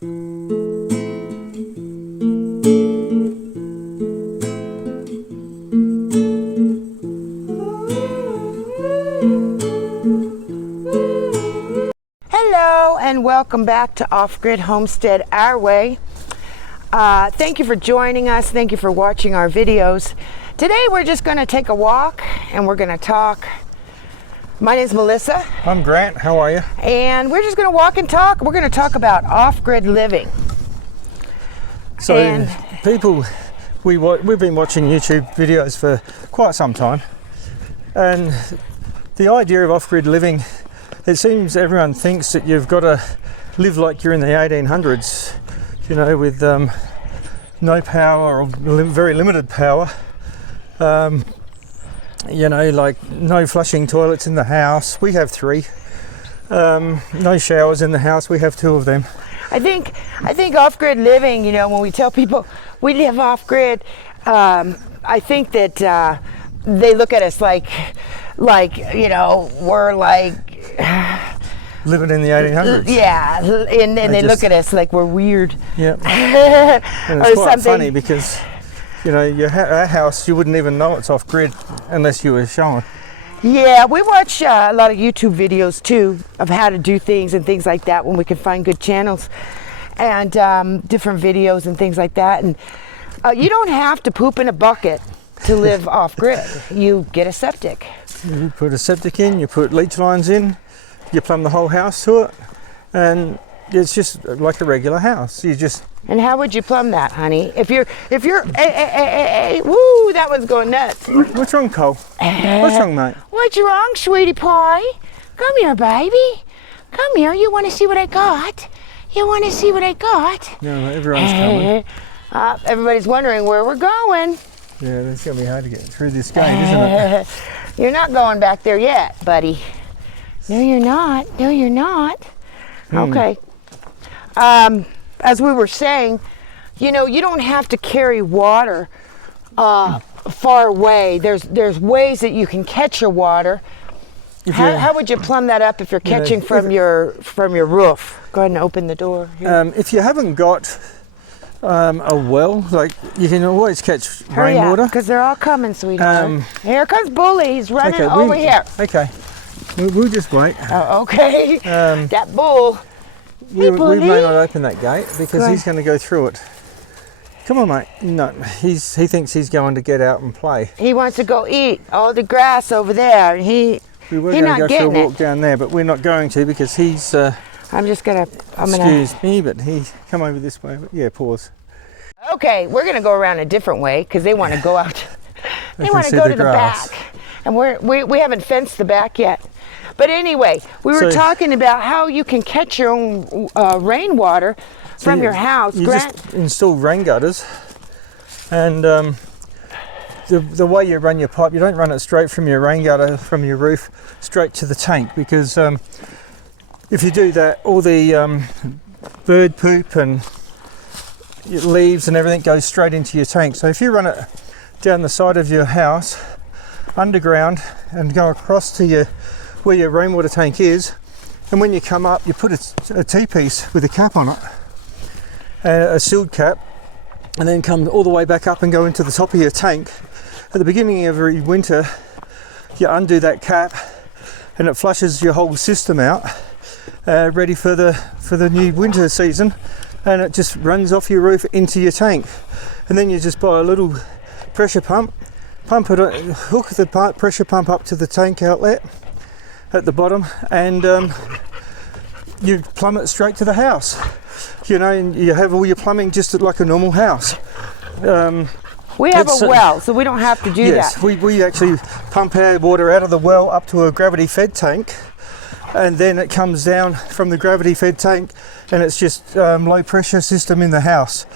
Hello and welcome back to Off Grid Homestead Our Way. Thank you for joining us. Thank you for watching our videos. Today we're just going to take a walk and we're going to talk. My name is Melissa. I'm Grant. How are you? And we're just going to walk and talk. We're going to talk about off-grid living. So people, we've been watching YouTube videos for quite some time, and the idea of off-grid living, it seems everyone thinks that you've got to live like you're in the 1800s, you know, with no power or very limited power. You know, like no flushing toilets in the house. We have 3. No showers in the house. We have 2 of them. I think off-grid living, you know, when we tell people we live off-grid, I think that they look at us like, you know, we're like... living in the 1800s. Yeah, and they look at us like we're weird. Yeah. And it's quite funny because, you know, our house, you wouldn't even know it's off-grid unless you were shown. Yeah, we watch a lot of YouTube videos too of how to do things and things like that when we can find good channels and different videos and things like that. And you don't have to poop in a bucket to live off-grid. You get a septic. You put a septic in, you put leach lines in, you plumb the whole house to it, and it's just like a regular house. You just... And how would you plumb that, honey? If you're, woo, that one's going nuts. What's wrong, Cole? What's wrong, mate? What's wrong, sweetie pie? Come here, baby. Come here. You want to see what I got? You want to see what I got? No, everyone's coming. Everybody's wondering where we're going. Yeah, it's going to be hard to get through this gate, isn't it? You're not going back there yet, buddy. No, you're not. No, you're not. Okay. As we were saying, you know, you don't have to carry water far away. There's ways that you can catch your water. How would you plumb that up if you're catching from your roof? Go ahead and open the door. If you haven't got a well, like, you can always catch rainwater. Because they're all coming, sweetheart. Here comes Bully. He's running over here. Okay. We'll just wait. Oh, okay. That bull. We may not open that gate because he's going to go through it. Come on, mate. No, he thinks he's going to get out and play. He wants to go eat all the grass over there. We were going to go for a walk down there, but we're not going to because he's... Excuse me, but he come over this way. Yeah, pause. Okay, we're going to go around a different way because they want to go out. They want to go to the back. And we haven't fenced the back yet. But anyway, we were talking about how you can catch your own rainwater from your house. You just install rain gutters, and the way you run your pipe, you don't run it straight from your rain gutter, from your roof, straight to the tank, because if you do that, all the bird poop and leaves and everything goes straight into your tank. So if you run it down the side of your house, underground, and go across to where your rainwater tank is, and when you come up you put a T-piece with a cap on it, a sealed cap, and then come all the way back up and go into the top of your tank. At the beginning of every winter you undo that cap and it flushes your whole system out, ready for the new winter season, and it just runs off your roof into your tank. And then you just buy a little pressure pump it, hook the pressure pump up to the tank outlet at the bottom, and you plumb it straight to the house. You know, and you have all your plumbing just like a normal house. We have a well, so we don't have to do that. Yes, we actually pump our water out of the well up to a gravity-fed tank, and then it comes down from the gravity-fed tank, and it's just low-pressure system in the house.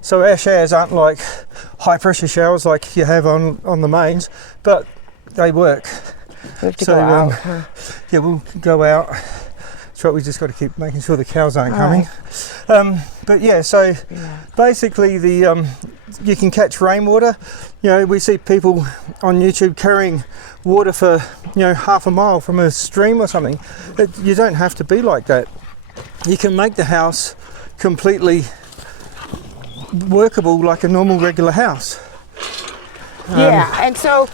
So our showers aren't like high-pressure showers like you have on the mains, but they work. We have to go out. Yeah, we'll go out. That's right, we just got to keep making sure the cows aren't coming. But yeah, so basically you can catch rainwater. You know, we see people on YouTube carrying water for, you know, half a mile from a stream or something. You don't have to be like that. You can make the house completely workable like a normal regular house. Yeah, and so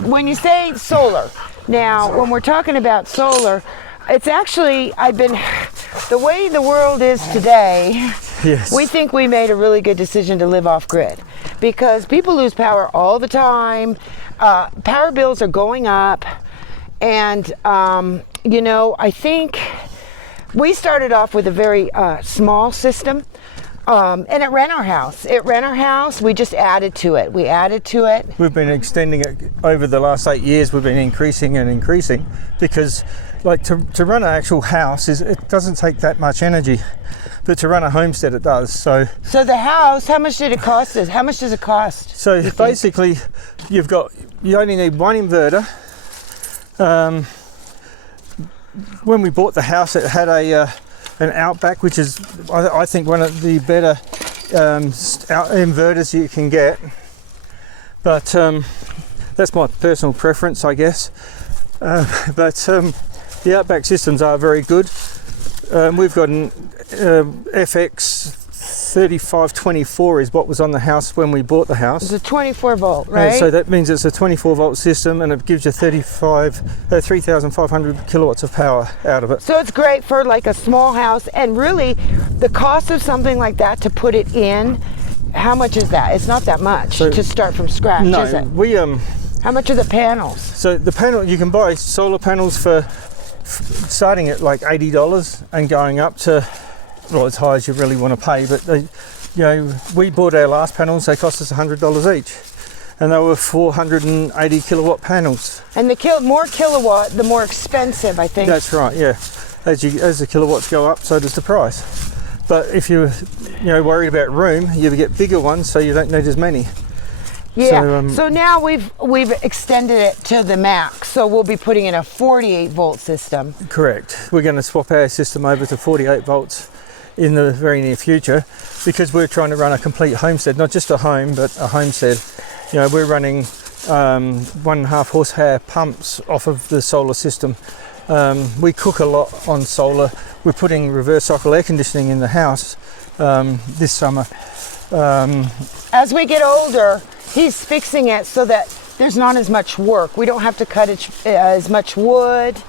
when you say solar, now when we're talking about solar, it's actually, the way the world is today, Yes. we think we made a really good decision to live off grid because people lose power all the time. Power bills are going up, and you know, I think we started off with a very small system. And it ran our house. We just added to it. We've been extending it over the last 8 years. We've been increasing and increasing because, like, to run an actual house it doesn't take that much energy, but to run a homestead it does. So the house, how much did it cost us? How much does it cost? So basically, you only need one inverter. When we bought the house, it had an Outback, which is I think one of the better inverters you can get, but that's my personal preference, I guess. But the Outback systems are very good. We've got an FX 3524 is what was on the house when we bought the house. It's a 24 volt, right? And so that means it's a 24 volt system, and it gives you 3,500 kilowatts of power out of it. So it's great for like a small house, and really the cost of something like that to put it in, how much is that? It's not that much to start from scratch, is it? How much are the panels? So the panel, you can buy solar panels for starting at like $80 and going up to, well, as high as you really want to pay, but we bought our last panels. They cost us $100 each, and they were 480 kilowatt panels. And the more kilowatt, the more expensive, I think. That's right. Yeah, as the kilowatts go up, so does the price. But if you're worried about room, you get bigger ones, so you don't need as many. Yeah. So now we've extended it to the max. So we'll be putting in a 48 volt system. Correct. We're going to swap our system over to 48 volts in the very near future, because we're trying to run a complete homestead, not just a home, but a homestead. We're running 1.5 horsepower pumps off of the solar system. We cook a lot on solar. We're putting reverse cycle air conditioning in the house this summer. As we get older, he's fixing it so that there's not as much work. We don't have to cut as much wood.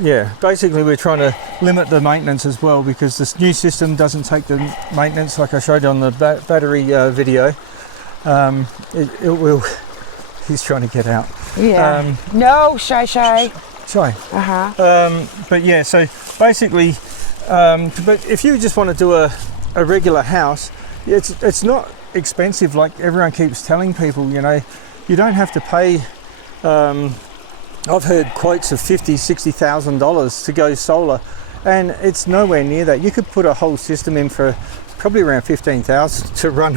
Yeah, basically we're trying to limit the maintenance as well, because this new system doesn't take the maintenance like I showed you on the battery video. It will. He's trying to get out. Yeah. No, shy. Shy. But yeah, so basically, but if you just want to do a regular house, it's not expensive like everyone keeps telling people. You don't have to pay. I've heard quotes of $50,000-$60,000 to go solar, and it's nowhere near that. You could put a whole system in for probably around $15,000 to run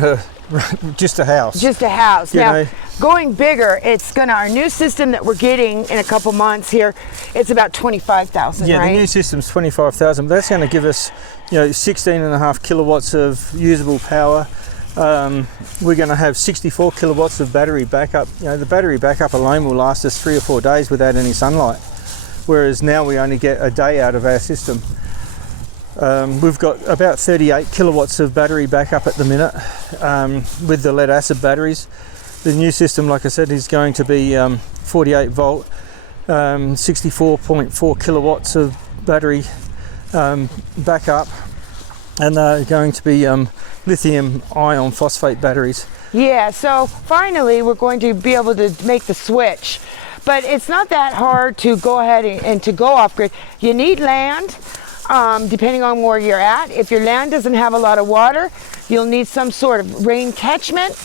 just a house. Just a house. Now, going bigger, our new system that we're getting in a couple months here, it's about $25,000. Yeah, right? The new system's $25,000. That's going to give us, 16.5 kilowatts of usable power. We're going to have 64 kilowatts of battery backup. The battery backup alone will last us 3 or 4 days without any sunlight, whereas now we only get a day out of our system. We've got about 38 kilowatts of battery backup at the minute with the lead acid batteries. The new system, like I said, is going to be 48 volt, 64.4 kilowatts of battery backup, and they're going to be lithium ion phosphate batteries. Yeah, so finally we're going to be able to make the switch, but it's not that hard to go ahead and to go off grid. You need land, depending on where you're at. If your land doesn't have a lot of water, you'll need some sort of rain catchment.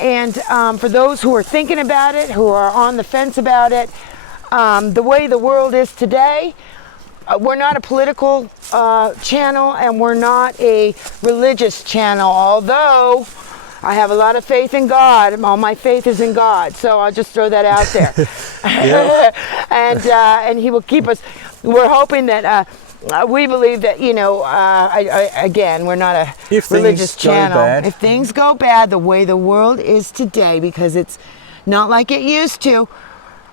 And for those who are thinking about it, who are on the fence about it, the way the world is today, we're not a political channel, and we're not a religious channel, although I have a lot of faith in God. All my faith is in God, so I'll just throw that out there. And He will keep us. We're hoping that we believe that, again, we're not a religious channel. If things go bad the way the world is today, because it's not like it used to,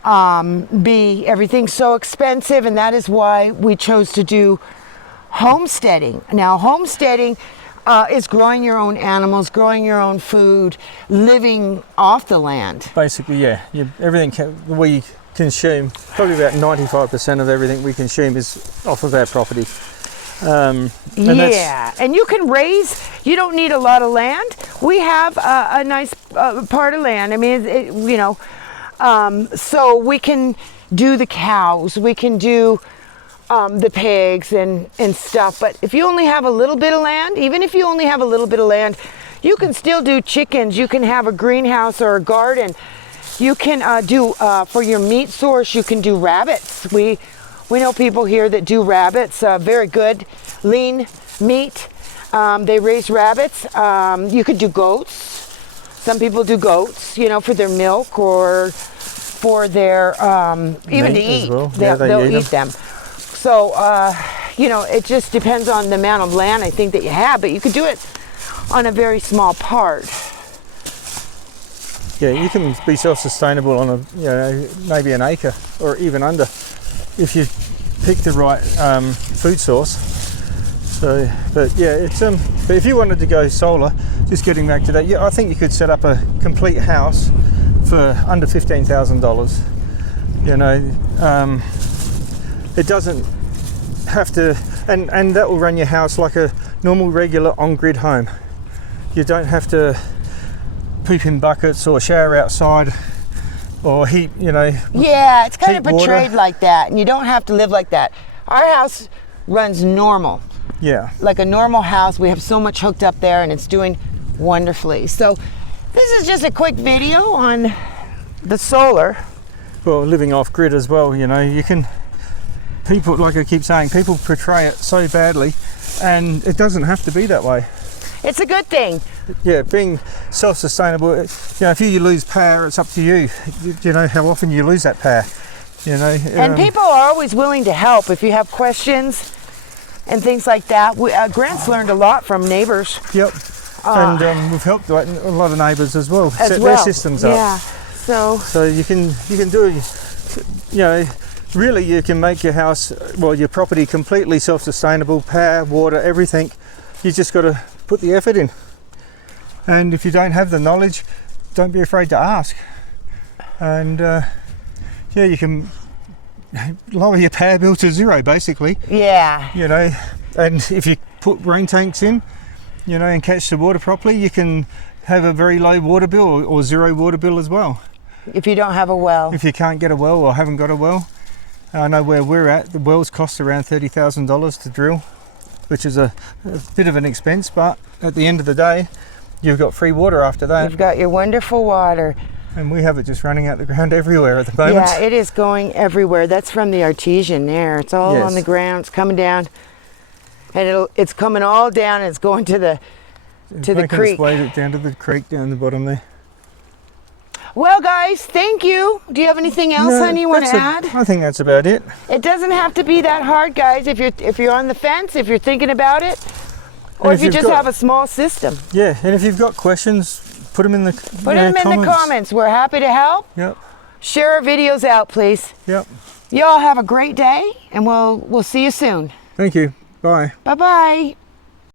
everything's so expensive, and that is why we chose to do homesteading. Now, homesteading is growing your own animals, growing your own food, living off the land. Basically, yeah. Everything we consume, probably about 95% of everything we consume is off of our property. And you can raise, you don't need a lot of land. We have a nice part of land. I mean, so we can do the cows, we can do the pigs and stuff. But if you only have a little bit of land, even if you only have a little bit of land, you can still do chickens. You can have a greenhouse or a garden. You can do, for your meat source, you can do rabbits. We know people here that do rabbits, very good, lean meat. They raise rabbits. You could do goats. Some people do goats, for their milk or for their, even to eat. Well. They'll eat them. So, it just depends on the amount of land I think that you have, but you could do it on a very small part. Yeah, you can be self-sustainable on maybe an acre or even under if you pick the right food source. So, but yeah, it's but if you wanted to go solar, just getting back to that, yeah, I think you could set up a complete house for under $15,000. It doesn't have to, and that will run your house like a normal, regular on-grid home. You don't have to poop in buckets or shower outside or heat, Yeah, it's kind of heat water. portrayed like that, and you don't have to live like that. Our house runs normal. Yeah. Like a normal house. We have so much hooked up there, and it's doing wonderfully. So this is just a quick video on the solar. Well, living off grid as well, you can, people, like I keep saying, people portray it so badly, and it doesn't have to be that way. It's a good thing. Yeah, being self-sustainable, if you lose power, it's up to you. You know how often you lose that power, And people are always willing to help if you have questions and things like that. Grant's learned a lot from neighbors. Yep. And we've helped a lot of neighbours as well, set their systems up. Yeah. So you can do, really you can make your house, your property completely self-sustainable, power, water, everything. You just got to put the effort in. And if you don't have the knowledge, don't be afraid to ask. And you can lower your power bill to zero, basically. Yeah. And if you put rain tanks in, and catch the water properly, you can have a very low water bill or zero water bill as well. If you don't have a well. If you can't get a well or haven't got a well, I know where we're at, the wells cost around $30,000 to drill, which is a bit of an expense, but at the end of the day, you've got free water after that. You've got your wonderful water. And we have it just running out the ground everywhere at the moment. Yeah, it is going everywhere. That's from the artesian there. It's all on the ground. It's coming down, and it's coming all down. And it's going to the creek. Its way down to the creek down the bottom there. Well, guys, thank you. Do you have anything else, honey, you want to add? I think that's about it. It doesn't have to be that hard, guys. If you're on the fence, if you're thinking about it, or if you just have a small system. Yeah, and if you've got questions, put them in the comments. Put them in the comments. We're happy to help. Yep. Share our videos out, please. Yep. Y'all have a great day, and we'll see you soon. Thank you. Bye. Bye-bye.